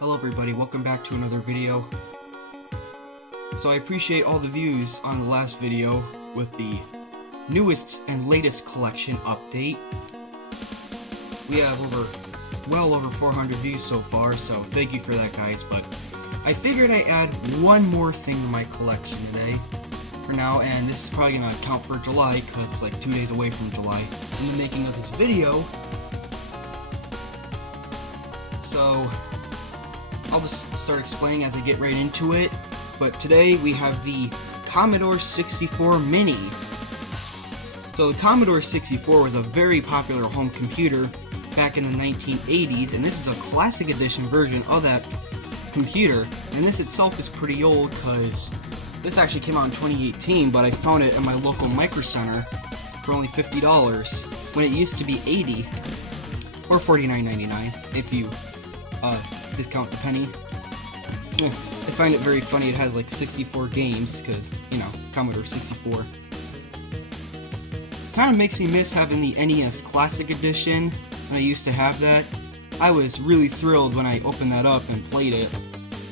Hello everybody, welcome back to another video. So I appreciate all the views on the last video with the newest and latest collection update. We have well over 400 views so far, so thank you for that guys, but I figured I'd add one more thing to my collection today for now, and this is probably going to count for July because it's like 2 days away from July in the making of this video. So I'll just start explaining as I get right into it, but today we have the Commodore 64 Mini. So the Commodore 64 was a very popular home computer back in the 1980s, and this is a classic edition version of that computer, and this itself is pretty old because this actually came out in 2018, but I found it in my local Microcenter for only $50 when it used to be $80 or $49.99 if you discount the penny. I find it very funny it has like 64 games because, you know, Commodore 64. Kind of makes me miss having the NES Classic Edition when I used to have that. I was really thrilled when I opened that up and played it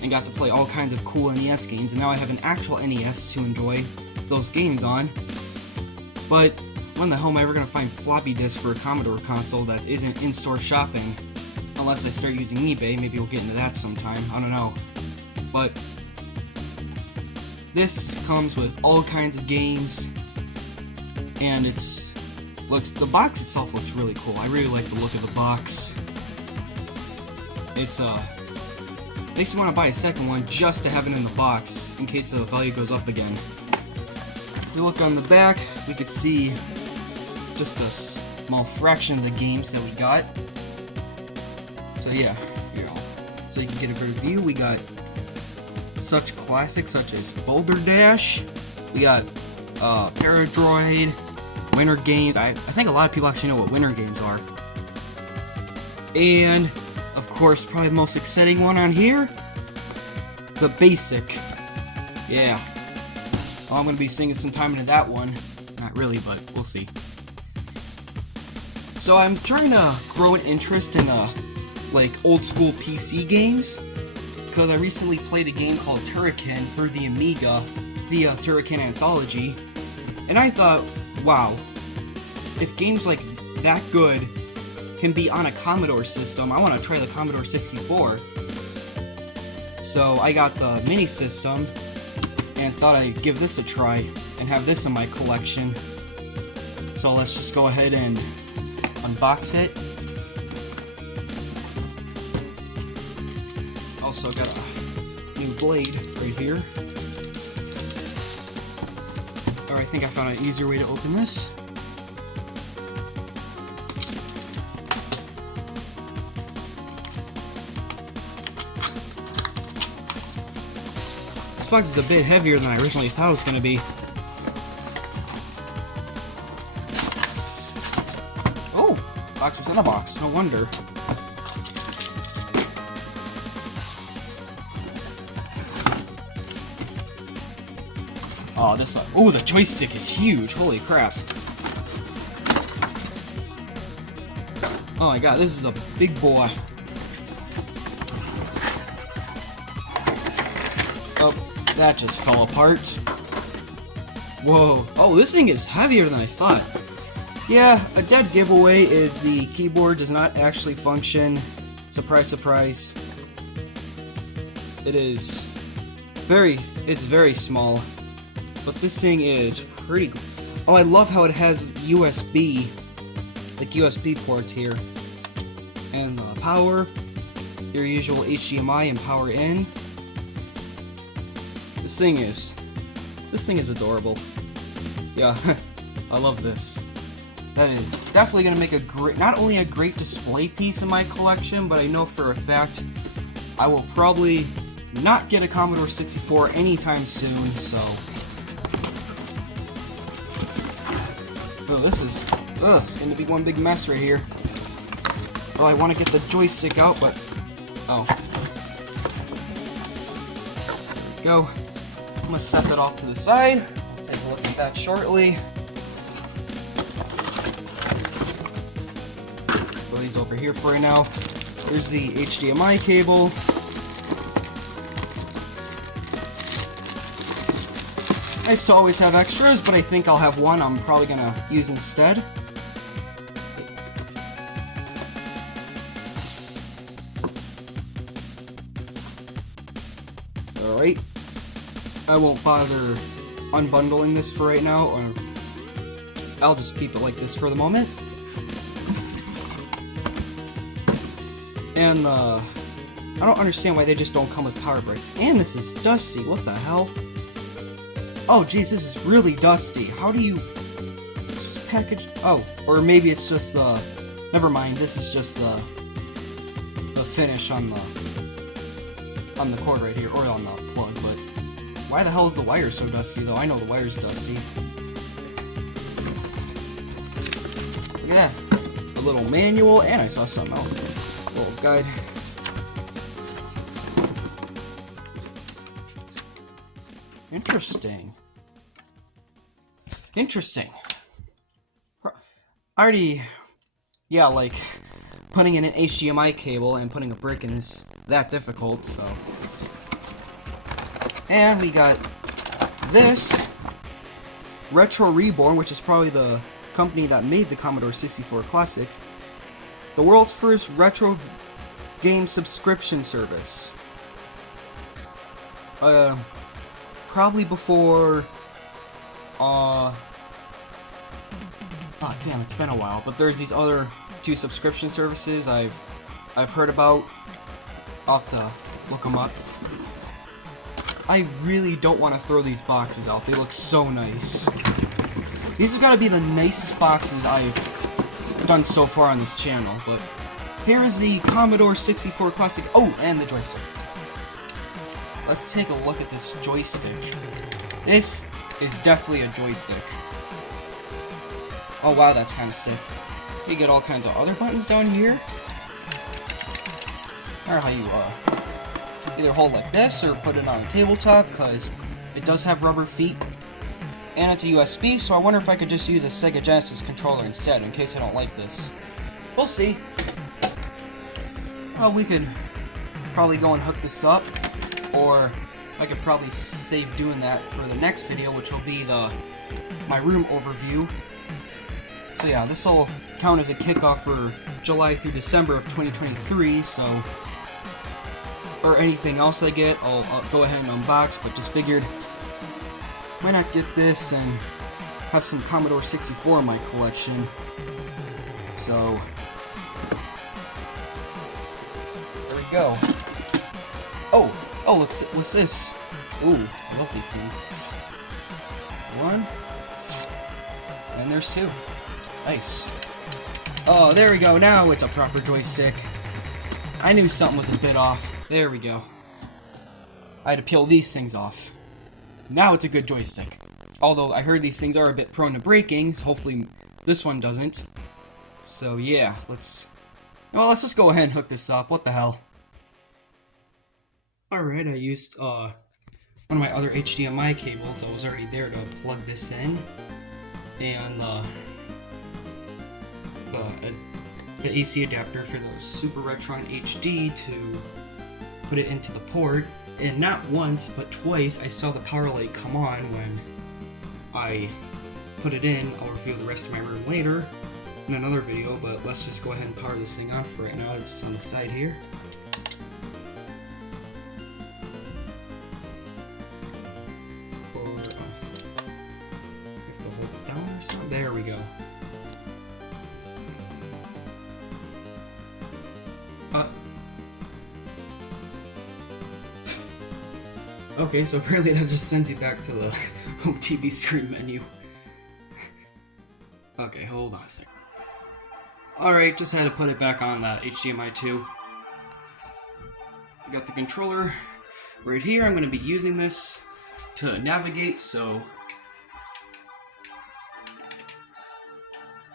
and got to play all kinds of cool NES games, and now I have an actual NES to enjoy those games on. But when the hell am I ever going to find floppy disks for a Commodore console that isn't in-store shopping? Unless I start using eBay, maybe we'll get into that sometime, I don't know. But this comes with all kinds of games, and the box itself looks really cool. I really like the look of the box. It's makes me want to buy a second one just to have it in the box in case the value goes up again. If we look on the back, we could see just a small fraction of the games that we got. So yeah, here, so you can get a better view. We got such classics such as Boulder Dash. We got Paradroid, Winter Games. I think a lot of people actually know what Winter Games are. And of course, probably the most exciting one on here, the Basic. Yeah. Oh, I'm gonna be singing some time into that one. Not really, but we'll see. So I'm trying to grow an interest in like old school PC games, because I recently played a game called Turrican for the Amiga, the Turrican Anthology, and I thought, wow, if games like that good can be on a Commodore system, I want to try the Commodore 64. So I got the mini system and thought I'd give this a try and have this in my collection. So let's just go ahead and unbox it. Also got a new blade right here. Or I think I found an easier way to open this. This box is a bit heavier than I originally thought it was going to be. Oh! Box within a box, no wonder. Oh, the joystick is huge, holy crap. Oh my god, this is a big boy. Oh, that just fell apart. Whoa, oh, this thing is heavier than I thought. Yeah, a dead giveaway is the keyboard does not actually function. Surprise, surprise. It's very small. But this thing is pretty good. Oh, I love how it has USB, like USB ports here. And the power, your usual HDMI and power in. This thing is adorable. Yeah, I love this. That is definitely going to make not only a great display piece in my collection, but I know for a fact I will probably not get a Commodore 64 anytime soon, so... Oh, it's gonna be one big mess right here. Oh, I want to get the joystick out, but... Oh. There we go. I'm gonna set that off to the side. I'll take a look at that shortly. Throw these over here for right now. Here's the HDMI cable. Nice to always have extras, but I think I'll have one I'm probably gonna use instead. Alright. I won't bother unbundling this for right now, or I'll just keep it like this for the moment. And I don't understand why they just don't come with power bricks. And this is dusty, what the hell? Oh geez, this is really dusty. How do you just package? Oh, or maybe it's just never mind, this is just the finish on the cord right here, or on the plug, but why the hell is the wire so dusty though? I know the wire's dusty. Look at that. A little manual, and I saw something else. A little guide. Interesting. Interesting. Yeah, like, putting in an HDMI cable and putting a brick in is that difficult, so. And we got this Retro Reborn, which is probably the company that made the Commodore 64 Classic. The world's first retro game subscription service. Probably before, oh damn, it's been a while, but there's these other two subscription services I've heard about. I'll have to look them up. I really don't want to throw these boxes out. They look so nice. These have got to be the nicest boxes I've done so far on this channel, but here is the Commodore 64 Classic. Oh, and the joystick. Let's take a look at this joystick. This is definitely a joystick. Oh wow, that's kind of stiff. You get all kinds of other buttons down here. Or how you either hold like this or put it on a tabletop, because it does have rubber feet. And it's a USB, so I wonder if I could just use a Sega Genesis controller instead, in case I don't like this. We'll see. Well, we could probably go and hook this up, or I could probably save doing that for the next video, which will be my room overview. So yeah, this will count as a kickoff for July through December of 2023, so, or anything else I get, I'll go ahead and unbox, but just figured, why not get this and have some Commodore 64 in my collection. So, there we go. Oh, what's this? Ooh, I love these things. One, and there's two. Nice. Oh, there we go. Now it's a proper joystick. I knew something was a bit off. There we go. I had to peel these things off. Now it's a good joystick. Although I heard these things are a bit prone to breaking. So hopefully this one doesn't. So yeah, let's just go ahead and hook this up. What the hell? Alright, I used one of my other HDMI cables that was already there to plug this in. And the AC adapter for the Super Retron HD to put it into the port. And not once, but twice, I saw the power light come on when I put it in. I'll reveal the rest of my room later in another video, but let's just go ahead and power this thing off for right now. It's on the side here. There we go. Okay, so apparently that just sends you back to the home TV screen menu. Okay, hold on a second. Alright, just had to put it back on HDMI 2. I got the controller right here. I'm going to be using this to navigate, so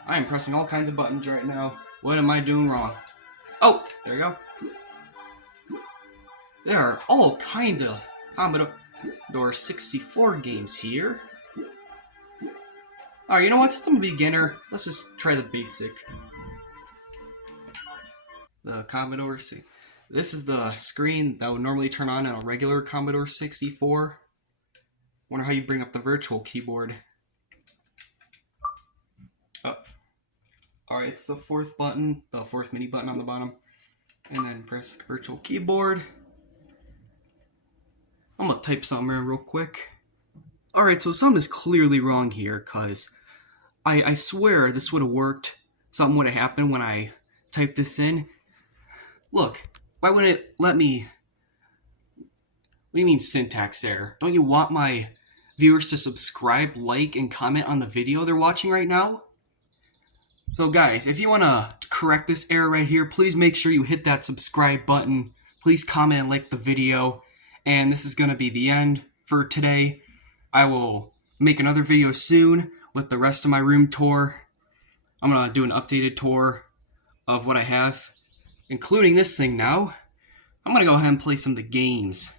I am pressing all kinds of buttons right now. What am I doing wrong? Oh, there we go. There are all kinds of Commodore 64 games here. Alright, you know what? Since I'm a beginner, let's just try the basic. The Commodore. This is the screen that would normally turn on a regular Commodore 64. Wonder how you bring up the virtual keyboard. Oh. Alright, it's the fourth button, the fourth mini button on the bottom. And then press virtual keyboard. I'm gonna type something in real quick. Alright, so something is clearly wrong here, because I swear this would have worked. Something would have happened when I typed this in. Look, why wouldn't it let me... What do you mean syntax error? Don't you want my viewers to subscribe, like, and comment on the video they're watching right now? So guys, if you want to correct this error right here, please make sure you hit that subscribe button. Please comment and like the video. And this is going to be the end for today. I will make another video soon with the rest of my room tour. I'm going to do an updated tour of what I have, including this thing now. I'm going to go ahead and play some of the games.